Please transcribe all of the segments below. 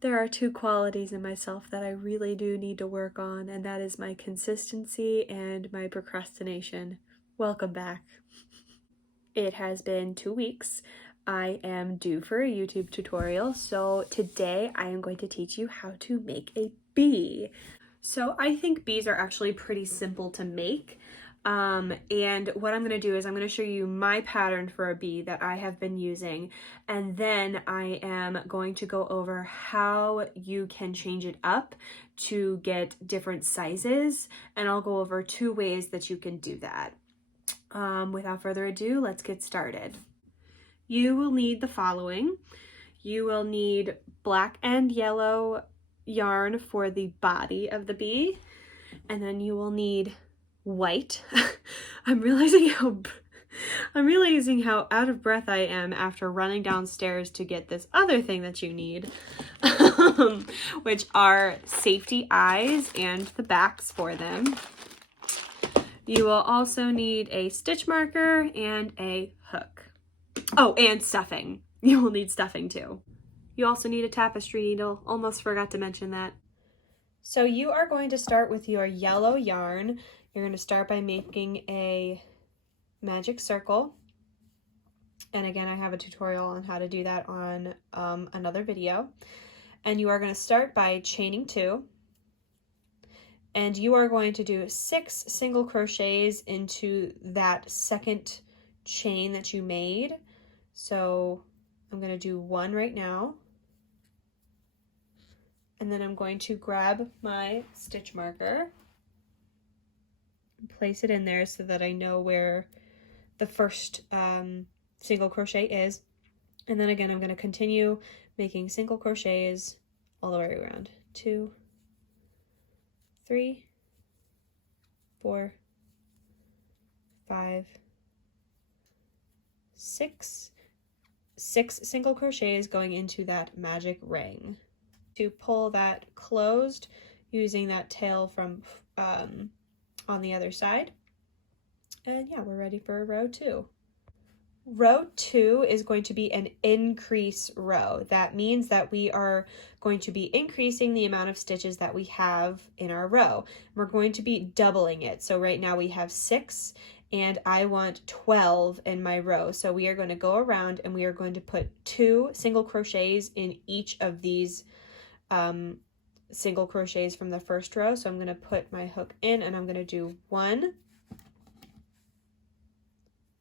There are two qualities in myself that I really do need to work on, and that is my consistency and my procrastination. Welcome back. It has been 2 weeks. I am due for a YouTube tutorial, so today I am going to teach you how to make a bee. So I think bees are actually pretty simple to make. And what I'm going to do is I'm going to show you my pattern for a bee that I have been using, and then I am going to go over how you can change it up to get different sizes, and I'll go over 2 ways that you can do that. Without further ado, let's get started. You will need the following. You will need black and yellow yarn for the body of the bee, and then you will need white. I'm realizing how out of breath I am after running downstairs to get this other thing that you need, which are safety eyes and the backs for them. You will also need a stitch marker and a hook. Oh, and stuffing. You will need stuffing too. You also need a tapestry needle. Almost forgot to mention that. So you are going to start with your yellow yarn. You're going to start by making a magic circle. And again, I have a tutorial on how to do that on another video. And you are going to start by chaining 2. And you are going to do 6 single crochets into that second chain that you made. So I'm going to do 1 right now. And then I'm going to grab my stitch marker, place it in there so that I know where the first single crochet is. And then again, I'm going to continue making single crochets all the way around. 2, 3, 4, 5, 6. 6 single crochets going into that magic ring. To pull that closed using that tail from on the other side. And yeah, we're ready for row 2. Row 2 is going to be an increase row. That means that we are going to be increasing the amount of stitches that we have in our row. We're going to be doubling it. So right now we have 6 and I want 12 in my row. So we are going to go around and we are going to put 2 single crochets in each of these single crochets from the first row. So I'm going to put my hook in and I'm going to do 1,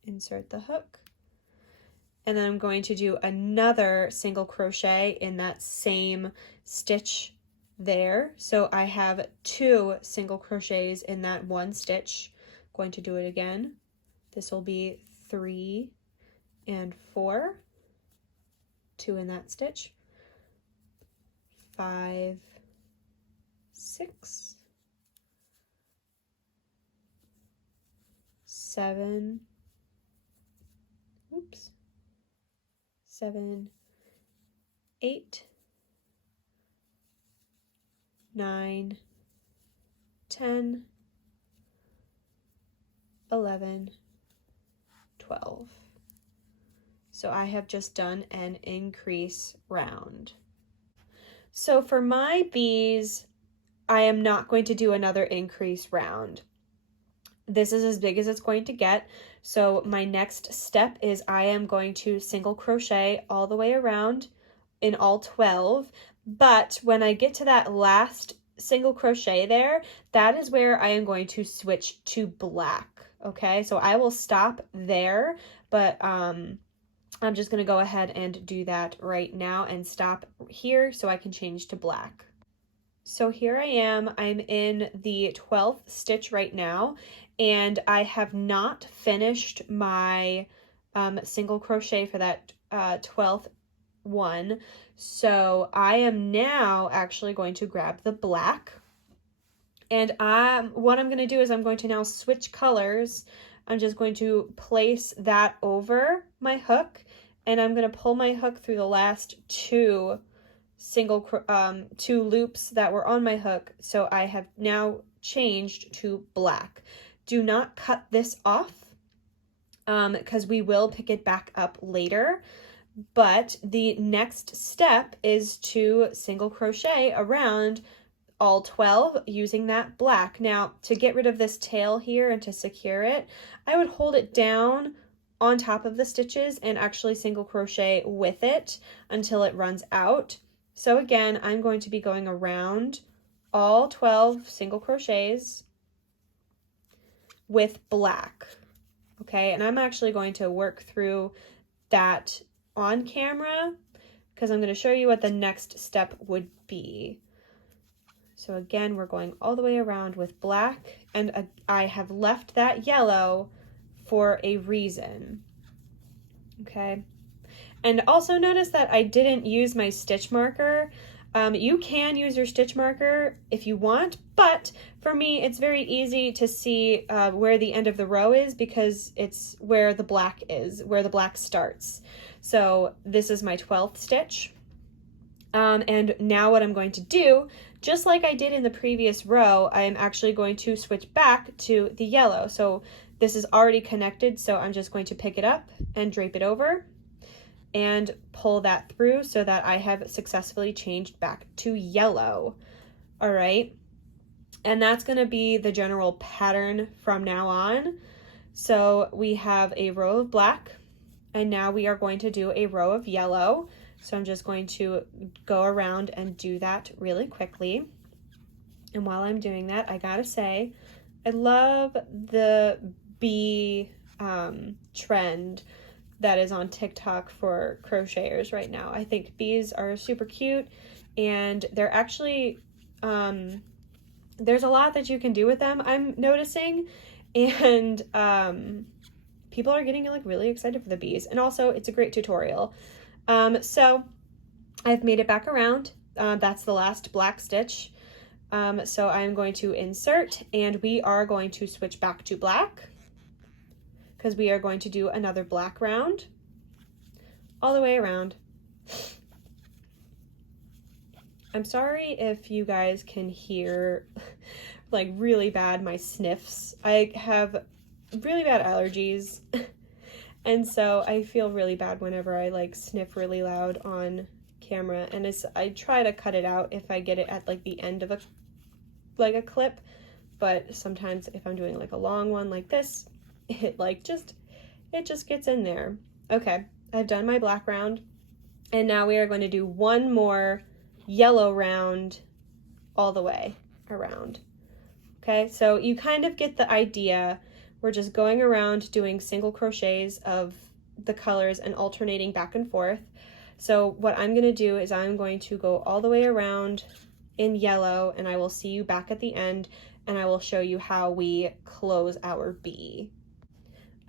insert the hook, and then I'm going to do another single crochet in that same stitch there. So I have 2 single crochets in that one stitch. I'm going to do it again. This will be 3 and 4, 2 in that stitch, 5, 6, 7, 7, 8, 9, 10, 11, 12. So I have just done an increase round. So for my bees, I am not going to do another increase round. This is as big as it's going to get. So my next step is I am going to single crochet all the way around in all 12. But when I get to that last single crochet there, that is where I am going to switch to black. Okay, so I will stop there, but I'm just going to go ahead and do that right now and stop here so I can change to black. So here I am, I'm in the 12th stitch right now, and I have not finished my single crochet for that 12th one. So I am now actually going to grab the black, and what I'm going to do is I'm going to now switch colors. I'm just going to place that over my hook, and I'm going to pull my hook through the last 2 2 loops that were on my hook. So I have now changed to black. Do not cut this off because we will pick it back up later. But the next step is to single crochet around all 12 using that black. Now, to get rid of this tail here and to secure it, I would hold it down on top of the stitches and actually single crochet with it until it runs out. So again, I'm going to be going around all 12 single crochets with black. Okay, and I'm actually going to work through that on camera because I'm going to show you what the next step would be. So again, we're going all the way around with black, and I have left that yellow for a reason. Okay, and also notice that I didn't use my stitch marker. You can use your stitch marker if you want, but for me it's very easy to see where the end of the row is because it's where the black is, where the black starts. So this is my 12th stitch. And now what I'm going to do, just like I did in the previous row, I am actually going to switch back to the yellow. So this is already connected, so I'm just going to pick it up and drape it over and pull that through so that I have successfully changed back to yellow. All right, and that's going to be the general pattern from now on. So we have a row of black, and now we are going to do a row of yellow. So I'm just going to go around and do that really quickly. And while I'm doing that, I gotta say, I love the bee trend that is on TikTok for crocheters right now. I think bees are super cute, and they're actually, there's a lot that you can do with them, I'm noticing, and people are getting like really excited for the bees, and also it's a great tutorial. So I've made it back around. That's the last black stitch. So I'm going to insert, and we are going to switch back to black because we are going to do another black round all the way around. I'm sorry if you guys can hear like really bad my sniffs. I have really bad allergies. And so I feel really bad whenever I like sniff really loud on camera, and I try to cut it out if I get it at like the end of a clip, but sometimes if I'm doing like a long one like this, it just gets in there. Okay, I've done my black round, and now we are going to do one more yellow round all the way around. Okay, so you kind of get the idea. We're just going around doing single crochets of the colors and alternating back and forth. So what I'm going to do is I'm going to go all the way around in yellow, and I will see you back at the end, and I will show you how we close our bee.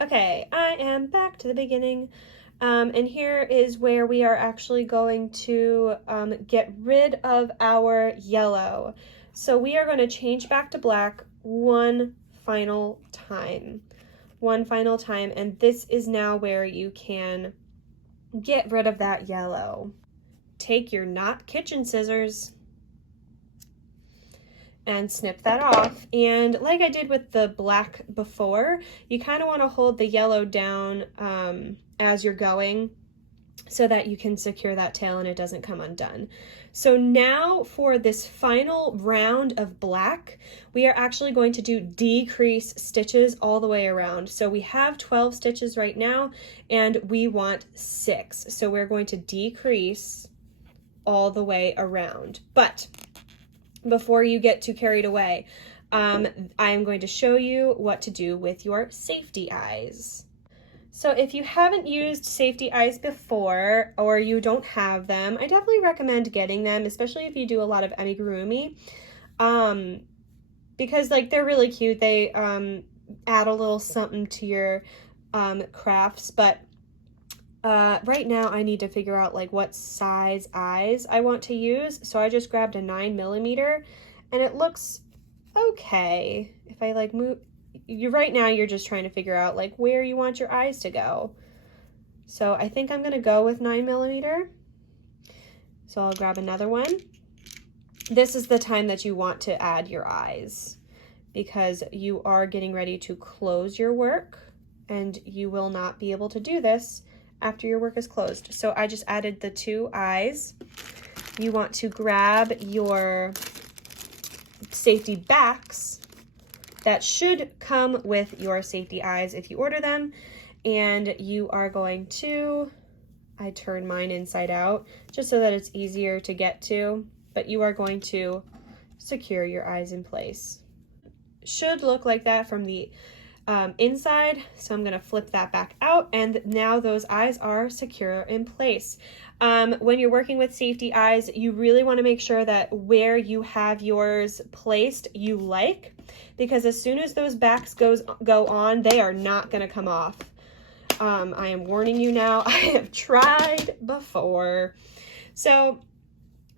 Okay, I am back to the beginning, and here is where we are actually going to get rid of our yellow. So we are going to change back to black one final time, and this is now where you can get rid of that yellow. Take your not kitchen scissors and snip that off, and like I did with the black before, you kind of want to hold the yellow down as you're going so that you can secure that tail and it doesn't come undone. So now for this final round of black, we are actually going to do decrease stitches all the way around. So we have 12 stitches right now, and we want 6. So we're going to decrease all the way around. But before you get too carried away, I am going to show you what to do with your safety eyes. So if you haven't used safety eyes before, or you don't have them, I definitely recommend getting them, especially if you do a lot of amigurumi, because like they're really cute. They add a little something to your crafts, but right now I need to figure out like what size eyes I want to use. So I just grabbed a 9mm, and it looks okay. If I like move, right now you're just trying to figure out like where you want your eyes to go. So I think I'm gonna go with 9mm. So I'll grab another one. This is the time that you want to add your eyes because you are getting ready to close your work, and you will not be able to do this after your work is closed. So I just added the 2 eyes. You want to grab your safety backs that should come with your safety eyes if you order them, and you are going to, I turn mine inside out just so that it's easier to get to, but you are going to secure your eyes in place. Should look like that from the inside, so I'm going to flip that back out, and now those eyes are secure in place. When you're working with safety eyes, you really want to make sure that where you have yours placed you like, because as soon as those backs go on, they are not going to come off. I am warning you now. I have tried before. So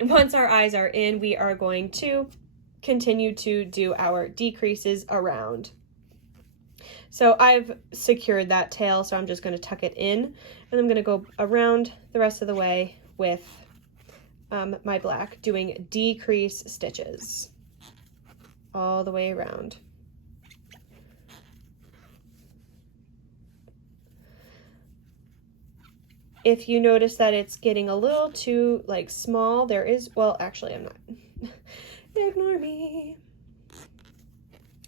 once our eyes are in, we are going to continue to do our decreases around. So I've secured that tail, so I'm just going to tuck it in, and I'm going to go around the rest of the way with my black, doing decrease stitches all the way around. If you notice that it's getting a little too like small, there is, well, actually I'm not. Ignore me.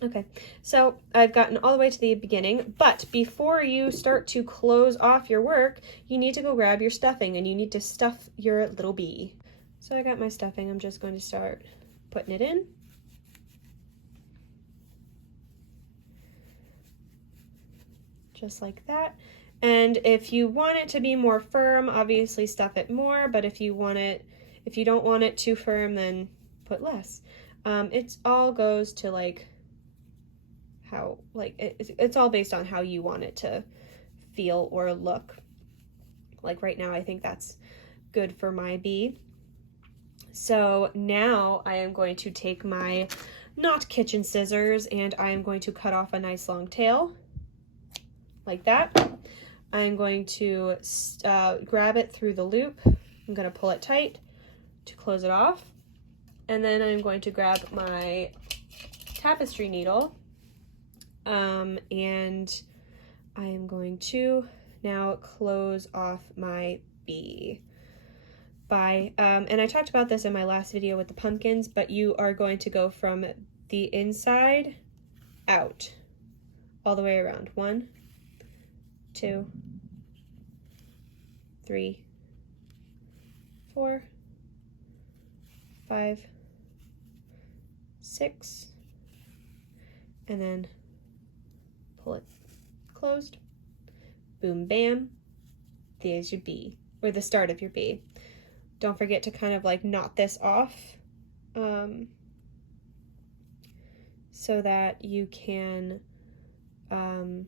Okay, so I've gotten all the way to the beginning, but before you start to close off your work, you need to go grab your stuffing, and you need to stuff your little bee. So I got my stuffing. I'm just going to start putting it in. Just like that. And if you want it to be more firm, obviously stuff it more, but if you don't want it too firm, then put less. It's all goes to like how, like, it's all based on how you want it to feel or look. Like right now, I think that's good for my bee. So now I am going to take my not kitchen scissors, and I am going to cut off a nice long tail like that. I'm going to grab it through the loop. I'm going to pull it tight to close it off. And then I'm going to grab my tapestry needle, and I am going to now close off my bee. And I talked about this in my last video with the pumpkins, but you are going to go from the inside out all the way around. 1, 2, 3, 4, 5, 6, and then pull it closed. Boom, bam. There's your bee, or the start of your bee. Don't forget to kind of like knot this off so that you can, so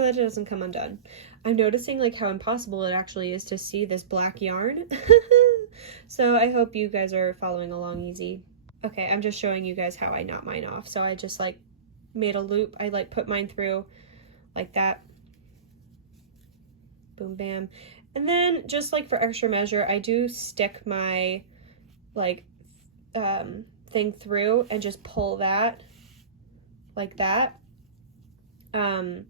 that it doesn't come undone. I'm noticing like how impossible it actually is to see this black yarn. So I hope you guys are following along easy. Okay, I'm just showing you guys how I knot mine off. So I just like made a loop. I like put mine through like that. Boom, bam. And then just like for extra measure, I do stick my like thing through and just pull that like that. So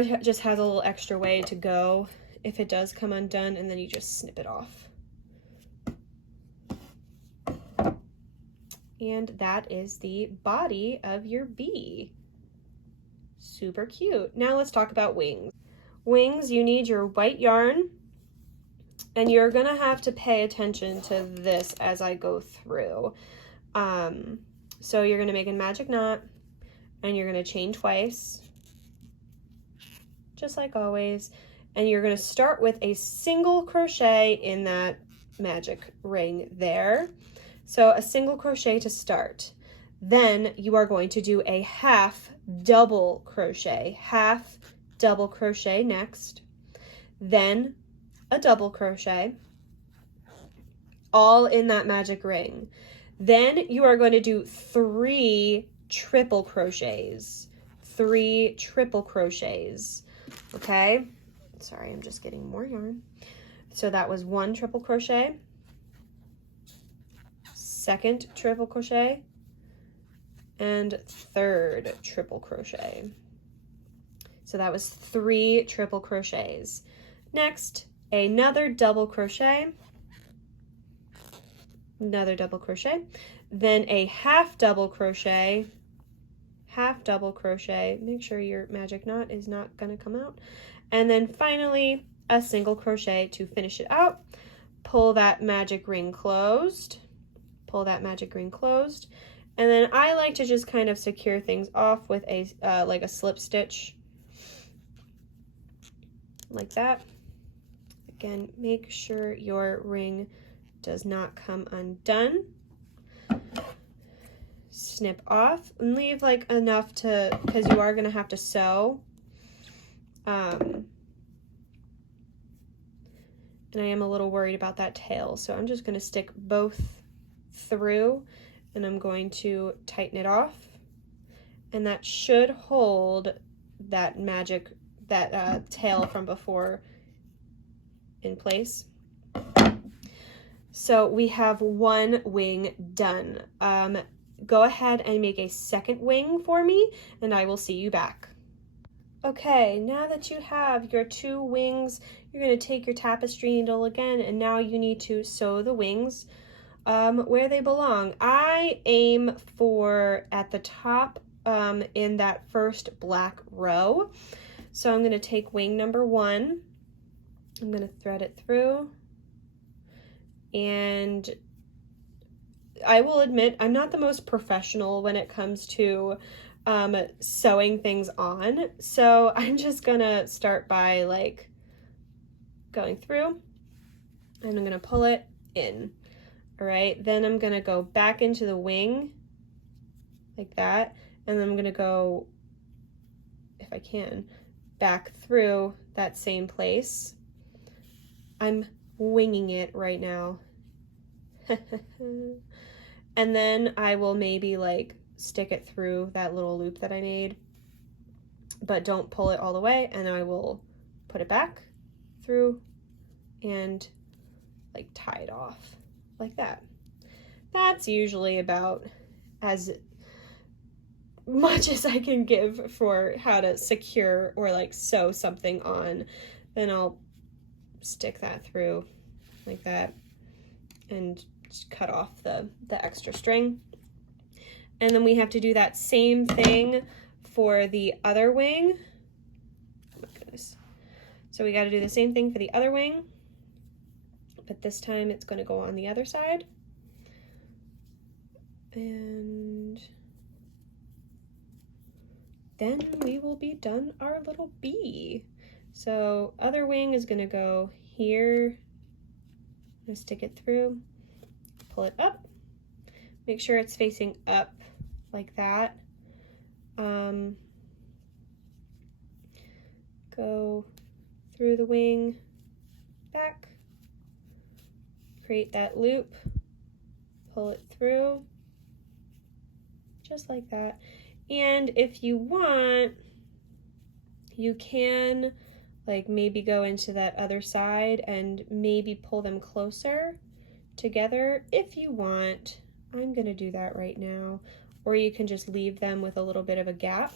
it just has a little extra way to go if it does come undone, and then you just snip it off. And that is the body of your bee. Super cute. Now let's talk about wings. Wings, you need your white yarn, and you're gonna have to pay attention to this as I go through. So you're gonna make a magic knot, and you're gonna chain twice, just like always, and you're gonna start with a single crochet in that magic ring there. So a single crochet to start. Then you are going to do a half double crochet, half double crochet next, then a double crochet, all in that magic ring. Then you are going to do 3 triple crochets, 3 triple crochets, okay? Sorry, I'm just getting more yarn. So that was 1 triple crochet, 2nd triple crochet, and 3rd triple crochet. So that was 3 triple crochets. Next, another double crochet, another double crochet, then a half double crochet, make sure your magic knot is not going to come out, and then finally a single crochet to finish it out. Pull that magic ring closed, pull that magic ring closed, and then I like to just kind of secure things off with a like a slip stitch, like that. Again, make sure your ring does not come undone. Snip off and leave like enough to, because you are going to have to sew. And I am a little worried about that tail, so I'm just going to stick both through and I'm going to tighten it off, and that should hold that magic, that tail from before in place. So we have one wing done. Go ahead and make a second wing for me and I will see you back. Okay, now that you have your 2 wings, you're going to take your tapestry needle again, and now you need to sew the wings where they belong. I aim for at the top in that first black row. So I'm going to take wing number 1, I'm going to thread it through, and I will admit I'm not the most professional when it comes to sewing things on, so I'm just gonna start by like going through and I'm gonna pull it in. All right, then I'm gonna go back into the wing like that, and then I'm gonna go, if I can, back through that same place. I'm winging it right now. And then I will maybe like stick it through that little loop that I made, but don't pull it all the way, and I will put it back through and like tie it off like that. That's usually about as much as I can give for how to secure or like sew something on. Then I'll stick that through like that and just cut off the extra string. And then we have to do that same thing for the other wing. Oh my goodness. So we got to do the same thing for the other wing, but this time it's going to go on the other side. And then we will be done our little bee. So other wing is going to go here. I'm going to stick it through, pull it up, make sure it's facing up like that. Go through the wing, back, create that loop, pull it through, just like that. And if you want, you can like maybe go into that other side and maybe pull them closer together if you want. I'm gonna do that right now, or you can just leave them with a little bit of a gap.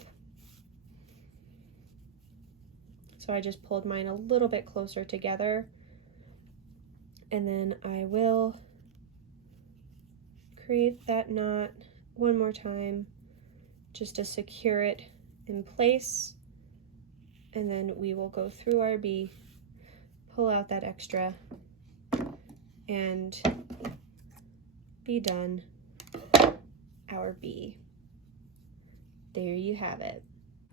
So I just pulled mine a little bit closer together, and then I will create that knot one more time just to secure it in place, and then we will go through our bee, pull out that extra, and be done our bee. There you have it.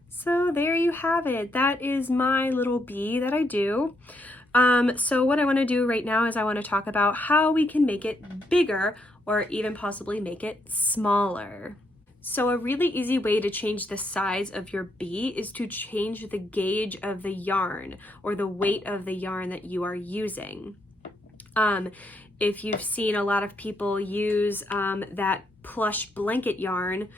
So there you have it. That is my little bee that I do. So what I want to do right now is I want to talk about how we can make it bigger or even possibly make it smaller. So a really easy way to change the size of your bee is to change the gauge of the yarn or the weight of the yarn that you are using. If you've seen a lot of people use that plush blanket yarn,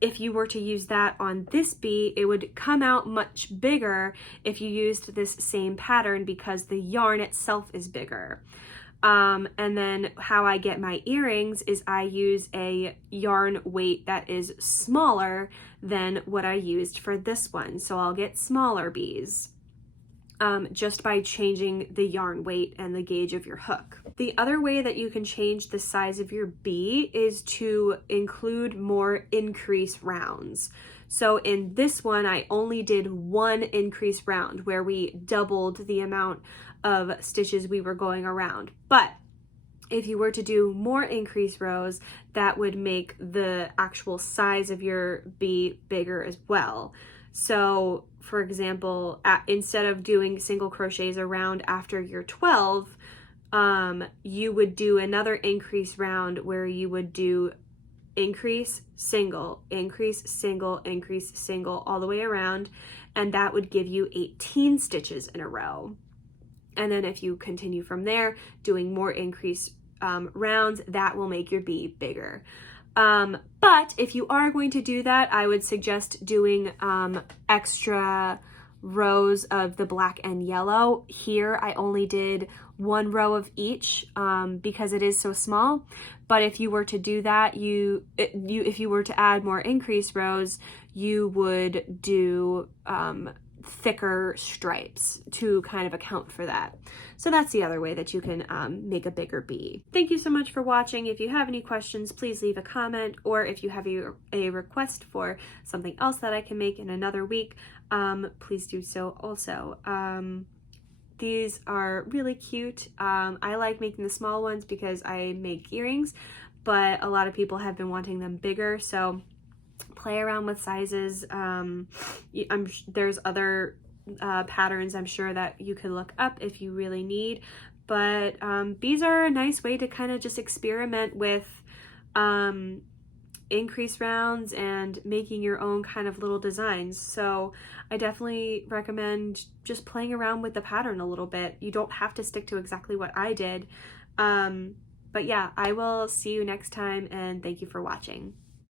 if you were to use that on this bee, it would come out much bigger if you used this same pattern because the yarn itself is bigger. And then how I get my earrings is I use a yarn weight that is smaller than what I used for this one. So I'll get smaller bees. Just by changing the yarn weight and the gauge of your hook. The other way that you can change the size of your bee is to include more increase rounds. So in this one, I only did one increase round where we doubled the amount of stitches we were going around. But if you were to do more increase rows, that would make the actual size of your bee bigger as well. So for example, instead of doing single crochets around after your 12, you would do another increase round where you would do increase, single, increase, single, increase, single all the way around, and that would give you 18 stitches in a row. And then if you continue from there, doing more increase rounds, that will make your bee bigger. But if you are going to do that, I would suggest doing extra rows of the black and yellow. Here I only did one row of each because it is so small. But if you were to do that, if you were to add more increase rows, you would do thicker stripes to kind of account for that. So that's the other way that you can make a bigger bee. Thank you so much for watching. If you have any questions, please leave a comment, or if you have a request for something else that I can make in another week, please do so also. These are really cute. I like making the small ones because I make earrings, but a lot of people have been wanting them bigger, so play around with sizes. There's other patterns I'm sure that you could look up if you really need, but these are a nice way to kind of just experiment with increase rounds and making your own kind of little designs. So I definitely recommend just playing around with the pattern a little bit. You don't have to stick to exactly what I did. But yeah, I will see you next time, and thank you for watching.